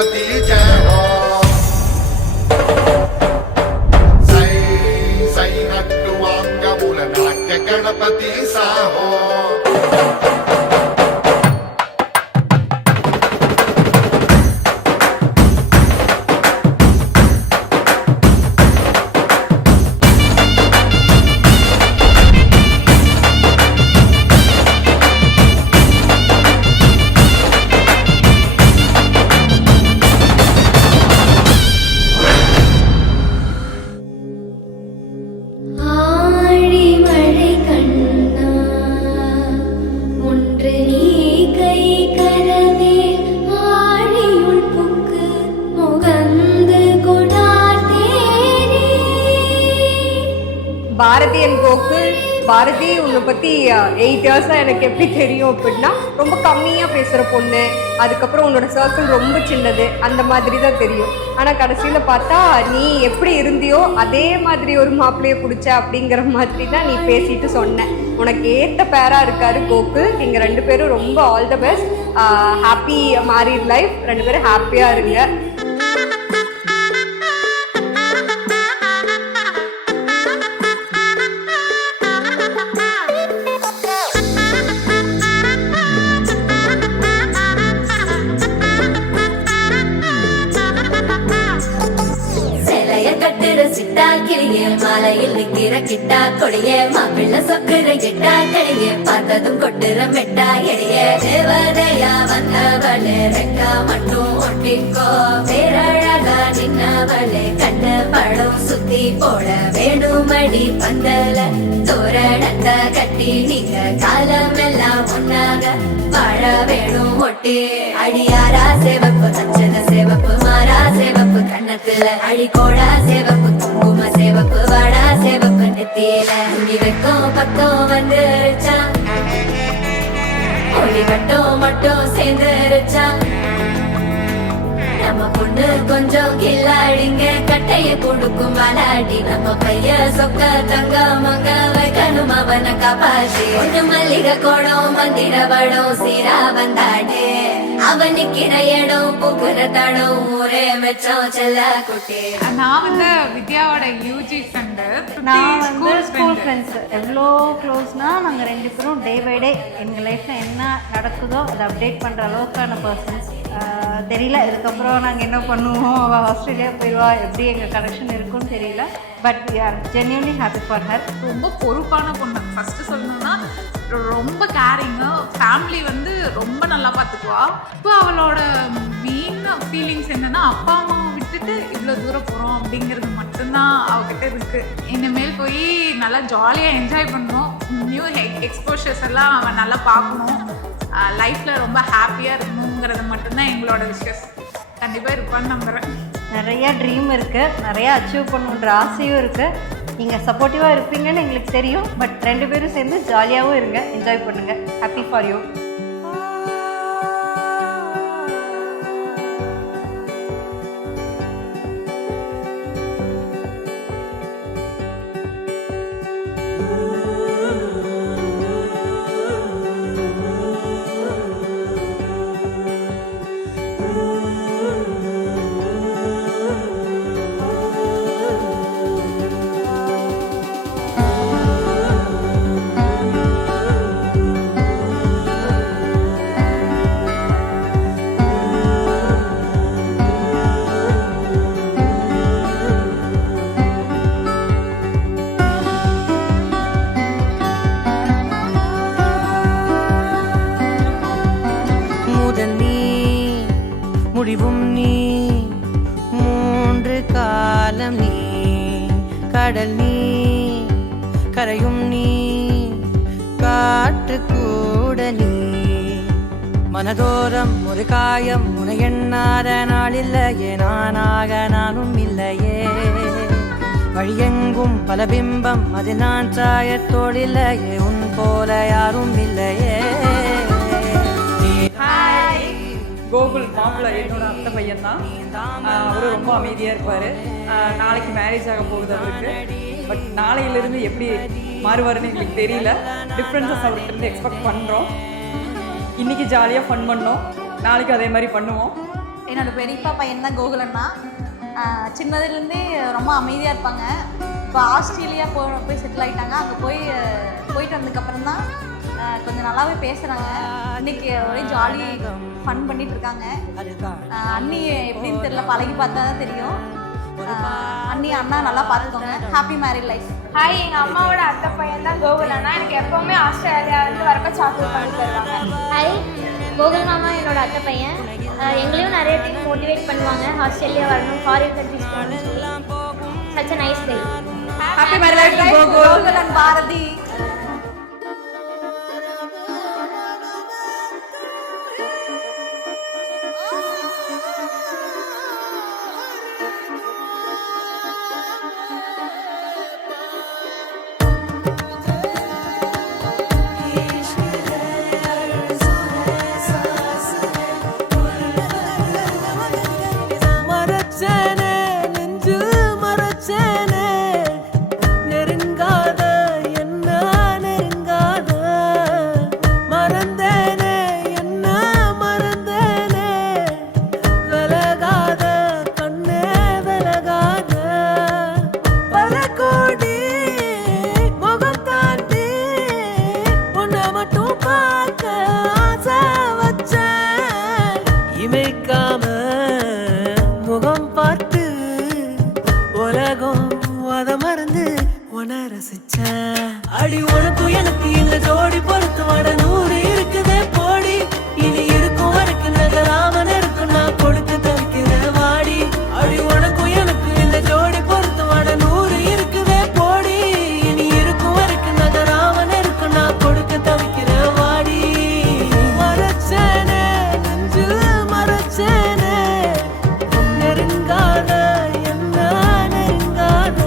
गणपति जय हो सै सै नट्टुवांगमूल नाट्य गणपति साहो பாரதி அண்ட் கோகுல். பாரதி உன்னை பற்றி 8 இயர்ஸாக எனக்கு எப்படி தெரியும் அப்படின்னா, ரொம்ப கம்மியாக பேசுகிற பொண்ணு, அதுக்கப்புறம் உன்னோட சர்க்கிள் ரொம்ப சின்னது, அந்த மாதிரி தான் தெரியும். ஆனால் கடைசியில் பார்த்தா நீ எப்படி இருந்தியோ அதே மாதிரி ஒரு மாப்பிள்ளையை பிடிச்ச அப்படிங்கிற மாதிரி தான் நீ பேசிட்டு சொன்ன. உனக்கு ஏற்ற பேராக இருக்காரு கோகுல். நீங்கள் 2 பேரும் ரொம்ப all the best. Happy married life. 2 பேரும் ஹாப்பியாக இருங்க. மாலையில் நிக்கிற கிட்டா கொடிய மாப்பிள்ள சொக்குற கிட்டா கடிய பார்த்ததும் கொட்டுற மெட்டா எடிய தேவதையா வந்தவளே ரெக்கா மட்டும் ஒட்டிக்கோ பேரழகா நின்னவளே கண்ண பழம் சுத்தி போட வேணுமடி பந்தல தோரணத்தை கட்டி நீங்க காலமெல்லாம் ஒன்னாக வாழ வேணும் ஒட்டி அடியாரா சேவப்பு அச்சத சேவப்பு மாறா சேவப்பு கண்ணத்துல அடிக்கோடா சேவப்பு குங்கும சேவப்பு வாடா சேவப்பு நெத்தியில துணி வைக்கும் பக்கம் வந்துருச்சா ஒளி மட்டும் சேர்ந்துருச்சா நம்ம பொண்ணு கொஞ்சம் கில்லாடிங்க கட்டைய கொடுக்கும் வாலாடி நம்ம பைய சொக்க தங்க மங்க வைக்கணும் அவனை காப்பாத்தி ஒண்ணு மல்லிகை கோடம் மந்திர வடம் சீரா வந்தாடே அவன் நிக்கிற இடம் பூக்குற தடம் ஊரே மெச்சம் செல்ல குட்டி. நான் வந்து வித்யாவோட யூஜி ஃப்ரெண்டு. நான் வந்து ஸ்கூல் ஃப்ரெண்ட்ஸ். எவ்வளோ க்ளோஸ்னா நாங்கள் 2 பேரும் டே பை டே எங்கள் லைஃப்பில் என்ன நடக்குதோ அதை அப்டேட் பண்ணுற அளவுக்கான பர்சன்ஸ். தெரியல இதுக்கப்புறம் நாங்கள் என்ன பண்ணுவோம், அவள் ஆஸ்திரேலியா போயிடுவா, எப்படி எங்கள் கனெக்ஷன் இருக்குன்னு தெரியல. But we are genuinely happy for her. ரொம்ப பொறுப்பான பொண்ணு. ஃபஸ்ட்டு சொல்லணும்னா ரொம்ப கேரிங்கு. ஃபேமிலி வந்து ரொம்ப நல்லா பார்த்துக்குவா. இப்போ அவளோட மெயின் ஃபீலிங்ஸ் என்னென்னா, அப்பா அம்மாவை விட்டுட்டு இவ்வளோ தூரம் போகிறோம் அப்படிங்கிறது மட்டும்தான் அவகிட்ட இருக்குது. இனிமேல் போய் நல்லா ஜாலியாக என்ஜாய் பண்ணணும். நியூ எக்ஸ்போஷர்ஸ் எல்லாம் அவன் நல்லா பார்க்கணும். லைஃப்பில் ரொம்ப ஹாப்பியாக இருக்கணுங்கிறது மட்டும்தான் எங்களோட விஷஸ். கண்டிப்பாக இருப்பான்னு நம்புகிறேன். நிறையா ட்ரீம் இருக்குது, நிறையா அச்சீவ் பண்ணுன்ற ஆசையும் இருக்குது. நீங்கள் சப்போர்ட்டிவாக இருப்பீங்கன்னு எங்களுக்கு தெரியும். பட் 2 பேரும் சேர்ந்து ஜாலியாகவும் இருங்க, என்ஜாய் பண்ணுங்கள். Happy for you. முடிவும் நீ, 3 காலம் நீ, கடல் நீ, கரையும் நீ, காற்று கூட நீ. மனதோரம் ஒரு காயம் உன எண்ணாத நாள் இல்லையே, நானாக நானும் இல்லையே. வழியெங்கும் பல பிம்பம், அது நான் சாயத்தோடில்லையே, உன் போல யாரும் இல்லையே. கோகுல் மாப்பிள்ளை என்னோட அத்தை பையன் தான். அவரு ரொம்ப அமைதியாக இருப்பார். நாளைக்கு மேரேஜ் ஆக போகுது அவருக்கு. பட் நாளையிலிருந்து எப்படி மாறுவாருன்னு எங்களுக்கு தெரியல. டிஃப்ரென்சஸ் அவர்கிட்ட எக்ஸ்பெக்ட் பண்ணுறோம். இன்றைக்கி ஜாலியாக ஃபன் பண்ணோம், நாளைக்கு அதே மாதிரி பண்ணுவோம். என்னோடய பெரியப்பா பையன் தான் கோகுலன்னா. சின்னதுலேருந்தே ரொம்ப அமைதியாக இருப்பாங்க. இப்போ ஆஸ்திரேலியா போய் செட்டில் ஆகிட்டாங்க. அங்கே போயிட்டு வந்ததுக்கப்புறம் தான் கொஞ்சம் நல்லாவே பேசுகிறாங்க. இன்றைக்கி ஒரே ஜாலி ஃபன் பண்ணிகிட்டு இருக்காங்க. அண்ணி எப்படின்னு தெரியல, பழகி பார்த்தா தான் தெரியும். அண்ணி அண்ணா நல்லா பார்த்துக்கோங்க. Happy married life. ஹாய், எங்கள் அம்மாவோட அத்தை பையன் தான் கோகுலண்ணா. எனக்கு எப்போவுமே ஆஸ்திரேலியாவிலேருந்து வரப்போ சாக்லேட் பண்ணி தருவாங்க. ஹாய், கோகுல் மாமா என்னோட அத்தை பையன். எங்களையும் நிறைய டைம் மோட்டிவேட் பண்ணுவாங்க, ஆஸ்திரேலியா வரணும், ஃபாரின் கண்ட்ரிஸ் போகணும்னு சொல்லி. Such a nice day. Happy married life Gokul and Bharathi. அடி உனக்கும் எனக்கு இந்த ஜோடி பொறுத்து வட 100 இருக்குதே போடி. இனி இருக்கும் வரைக்கும் நகராமன் இருக்கும் நான் கொடுத்து தவிக்கிற வாடி. அடி உனக்கும் எனக்கு இந்த ஜோடி பொறுத்து வட 100 இருக்குதே போடி. இனி இருக்கும் வரைக்கும் நகராமன் இருக்கும் நான் கொடுக்க தவிக்கிற வாடி. மறைச்சேனே நெஞ்சு மறைச்சேனே, நெருங்காத என்ன நெருங்காத.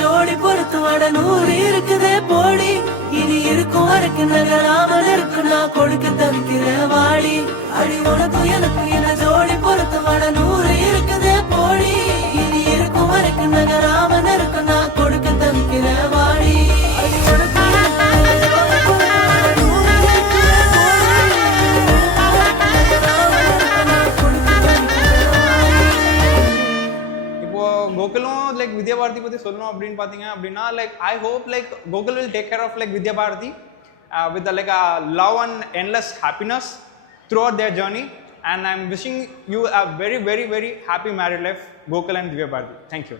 ஜோடி பொறுத்து வட 100 இருக்குதே போடி. இனி இருக்கும் வரைக்கும் நகராமன் இருக்கு நான் கொடுக்க தவிக்கிற வாடி. அடி உனக்கு எனக்கு இந்த ஜோடி பொறுத்து வட 100 இருக்குதே போடி. இனி இருக்கும் வரைக்கும் நகராமன் இருக்கு நான் கொடுக்க தவிக்கிற வாடி. அடி உனக்கு கோகுலும் லைக் வித்யா பாரதி பற்றி சொல்லணும் அப்படின்னு பார்த்தீங்க அப்படின்னா like I hope like Gokul will take care of like Vidya Bharathi with like a love and endless happiness throughout their journey, and I'm wishing you a very very very happy married life, Gokul and Divya Bharati. Thank you.